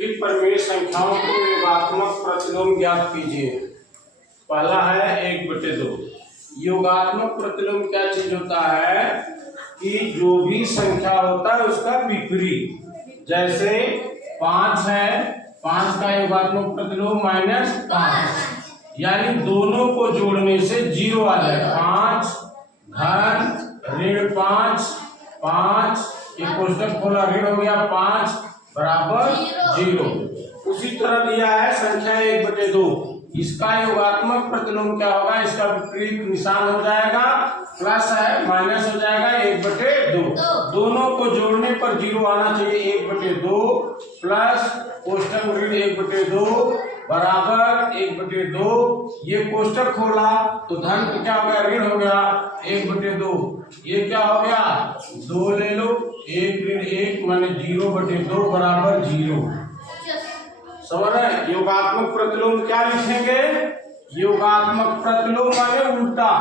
निम्नलिखित प्रमेय संख्याओं को योगात्मक प्रतिलोम ज्ञात कीजिए। पहला है 1/2। योगात्मक प्रतिलोम क्या चीज होता है कि जो भी संख्या होता है उसका विपरीत। जैसे 5 है, 5 का योगात्मक प्रतिलोम -5, यानी दोनों को जोड़ने से 0 आ जाएगा। 5 धन ऋण 5, 5 ये कोष्टक खोला, ऋण हो गया 5 बराबर 0। उसी तरह दिया है संख्या 1/2। इसका योगात्मक प्रतिलोम क्या होगा, इसका विपरीत निशान हो जाएगा, प्लस है माइनस हो जाएगा 1/2। दोनों को जोड़ने पर 0 आना चाहिए। 1/2 प्लस कोष्टक ऋण 1/2 बराबर 1/2। ये कोष्टक खोला तो धन क्या हो गया, ऋण हो गया 1/2। ये क्या हो गया 2 ले लो, 1 ऋण 1 माने 0/2 बराबर 0। समझ रहे? योगात्मक प्रतिलोम क्या लिखेंगे, योगात्मक प्रतिलोम माने उल्टा।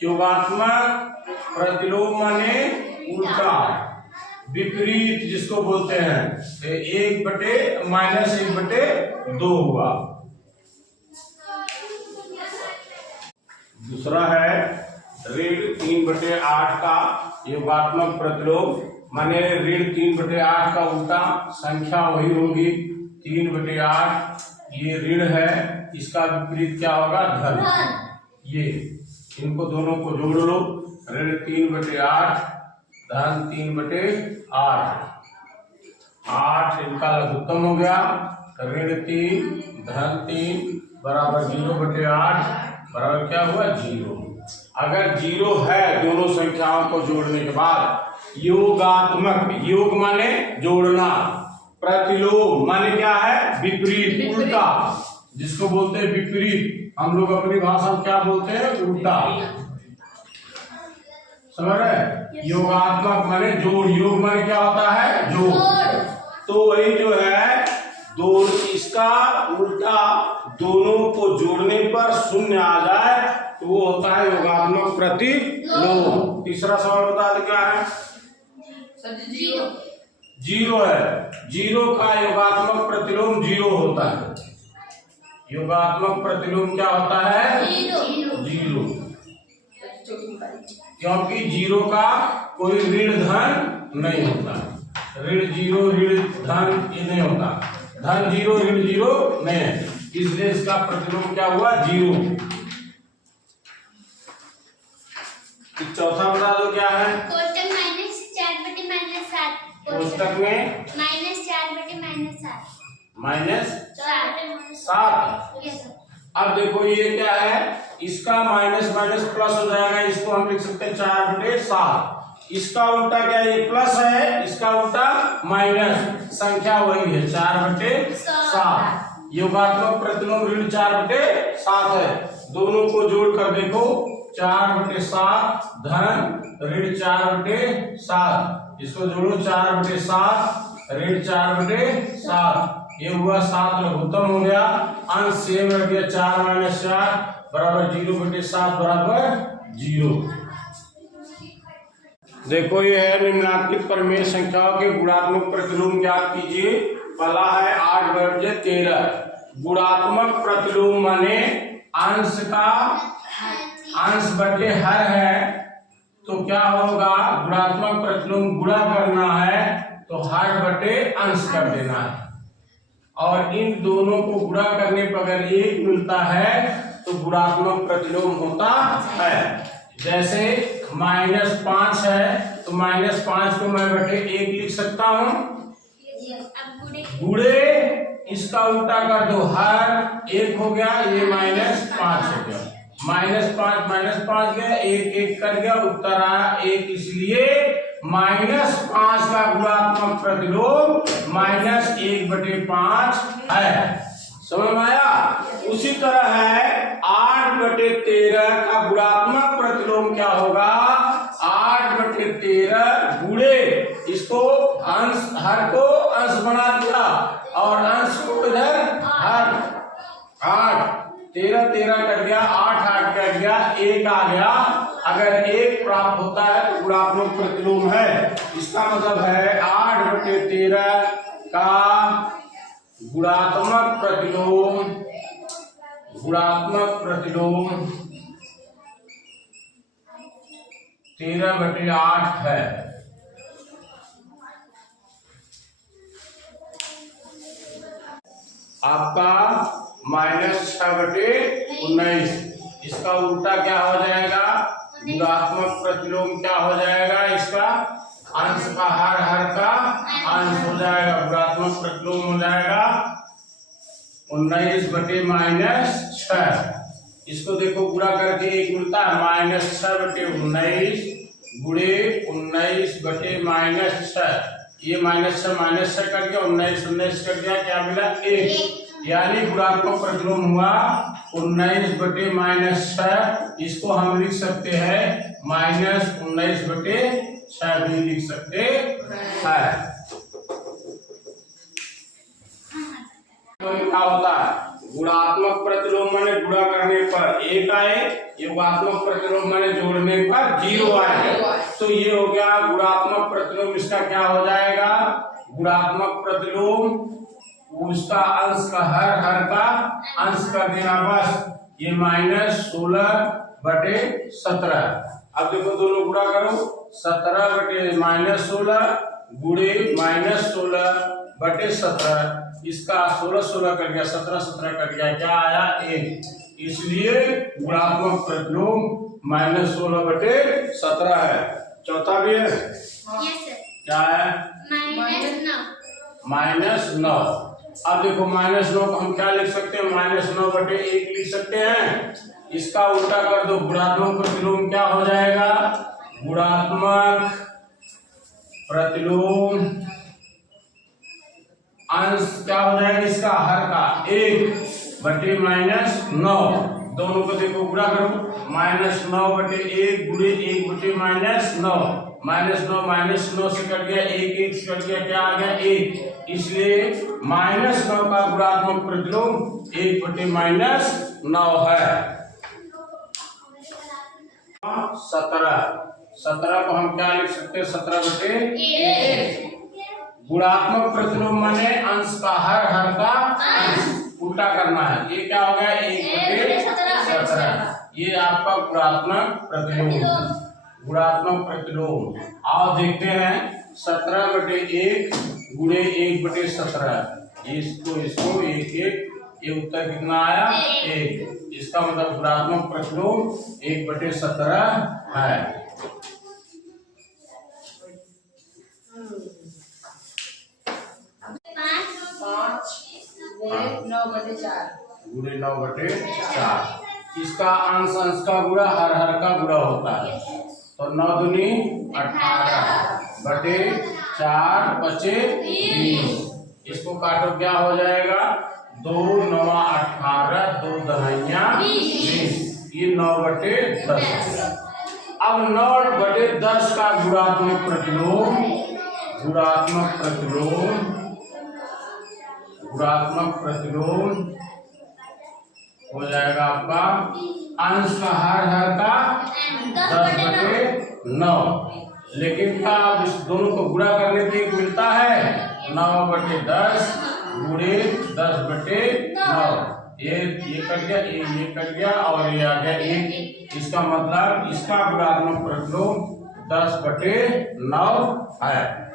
योगात्मक प्रतिलोम माने उल्टा, विपरीत जिसको बोलते हैं। 1/-1/2 हुआ। दूसरा है ऋण 3/8 का योगात्मक प्रतिलोम, माने ऋण 3/8 का उल्टा, संख्या वही होगी 3/8। ये ऋण है, इसका विपरीत क्या होगा, धन। ये इनको दोनों को जोड़ लो, ऋण 3/8 धन 3/8। 8 इनका लघुत्तम हो गया, ऋण 3 धन 3 बराबर 0/8 बराबर क्या हुआ 0। अगर 0 है दोनों संख्याओं को जोड़ने के बाद, योगात्मक, योग माने जोड़ना, प्रतिलोम माने क्या है, विपरीत, उल्टा, जिसको बोलते हैं विपरीत। हम लोग अपनी भाषा में क्या बोलते हैं, उल्टा। समझ रहे? योगात्मक माने जोड़, योग माने क्या होता है, जोड़। तो वही जो है दो, इसका उल्टा दोनों को जोड़ने पर 0 आ जाए तो वो होता है योगात्मक प्रतिलोम। तीसरा सवाल बता दे क्या है, 0 है। 0 का योगात्मक प्रतिलोम 0 होता है। योगात्मक प्रतिलोम क्या होता है, 0। क्योंकि 0 का कोई ऋण धन नहीं होता। ऋण 0 ऋण धन ये नहीं होता, धन 0 ऋण 0 नहीं है, इसलिए इसका प्रतिलोम क्या हुआ 0। चौथा बता दो क्या है, कोष्टक -4/-7। कोष्टक में -7। अब देखो ये क्या है, इसका माइनस माइनस प्लस हो जाएगा, इसको हम लिख सकते हैं 4/7। इसका उल्टा क्या, ये प्लस है, इसका उल्टा माइनस, संख्या वही है 4/7। योगात्मक प्रतिलोम ऋण 4/7 है। दोनों को जोड़ कर देखो, 4/7 धन ऋण 4/7, इसको जोड़ो 4/7 ऋण 4/7, ये हुआ 7 लघुत्तम हो गया, अंश सेम रह गया 4 - 4 बराबर 0/7 बराबर 0। देखो ये है निम्नलिखित प्रमेय संख्याओं के गुणात्मक प्रतिलोम ज्ञात कीजिए। पहला है 8/13। गुणात्मक प्रतिलोम माने अंश का अंश बटे हर है, तो क्या होगा, गुणात्मक प्रतिलोम गुणा करना है तो हर बटे अंश कर देना है, और इन दोनों को गुणा करने पर अगर 1 मिलता है तो गुणात्मक प्रतिलोम होता है। जैसे -5 है तो -5 को मैं बटे 1 लिख सकता हूँ, गुणे इसका उल्टा कर दो, हर 1 हो गया, ये -5 हो गया, -5 गया, 1 कट गया, उत्तर आया 1, इसलिए -5 का गुणात्मक प्रतिलोम -1/5 है। समझ में आया? उसी तरह है 8/13 का गुणात्मक प्रतिलोम क्या होगा, 8/13 गुणे, इसको अंश, हर को अंश बना दिया और अंश को इधर हर, 8 13 कट गया, 8 कट गया, 1 आ गया। अगर 1 प्राप्त होता है तो गुणात्मक प्रतिलोम है। इसका मतलब है 8/13 का गुणात्मक प्रतिलोम 13/8 है। आपका -6/19, इसका उल्टा क्या हो जाएगा? गुणात्मक प्रतिलोम क्या हो जाएगा? इसका अंश का हर का अंश हो जाएगा। गुणात्मक प्रतिलोम हो जाएगा 19/-6। इसको देखो गुणा करके एक मिलता है -6/19 गुणे 19/-6। ये -6 कट गया, 19 कट गया, क्या मिला? 1। यानी गुणात्मक प्रतिलोम हुआ 19/-6। इसको हम लिख सकते हैं -19/6 भी लिख सकते हैं। क्या होता है? गुणात्मक प्रतिलोम माने गुणा करने पर 1 आए, योगात्मक प्रतिलोम माने जोड़ने पर 0 आए। तो ये हो गया गुणात्मक प्रतिलोम। इसका क्या हो जाएगा? गुणात्मक प्रतिलोम उसका अंश का हर का अंश कर देना बस। ये -16/17। अब देखो दोनों गुणा करो, 17/-16 गुणे -16/17। इसका 16 कट गया, 17 कट गया, क्या आया? 1। इसलिए गुणात्मक प्रतिलोम -16/17 है। चौथा भी है, क्या है? -9। अब देखो -9 को हम क्या लिख सकते हैं? -9/1 लिख सकते हैं। इसका उल्टा कर दो, गुणात्मक प्रतिलोम क्या हो जाएगा? गुणात्मक प्रतिलोम अंश क्या हो जाएगा? इसका हर का 1/-9। दोनों को देखो गुणा करो, -9/1 गुणे 1/-9। -9 से कट गया, 1 से कट गया, क्या आ गया? 1। इसलिए -9 का गुणात्मक प्रतिलोम 1/-9 है। 17 को हम क्या लिख सकते हैं? 17/1। गुणात्मक प्रतिलोम माने अंश का हर का अंश उल्टा करना है। ये क्या हो गया? 1/17। ये आपका गुणात्मक प्रतिलोम। आओ देखते हैं 17/1 गुणे 1/17। इसको 1, ये उत्तर कितना आया? 1। इसका मतलब गुणात्मक प्रतिलोम 1/17 है। 9/4। इसका अंश का गुणा हर का गुणा होता है। तो 9 दूनी 18/4 बचे 20। इसको काटो, क्या हो जाएगा? 2 9 18, 2 दहाइयां 20। ये 9/10। अब 9/10 का गुणात्मक प्रतिलोम हो जाएगा आपका अंश का हर का 10/9। लेकिन क्या इस दोनों को गुणा करने पे एक मिलता है? 9/10 गुणे 10/9। ये कट गया, ये कट गया और ये आ गया 1। इसका मतलब इसका गुणात्मक प्रतिलोम 10/9 है।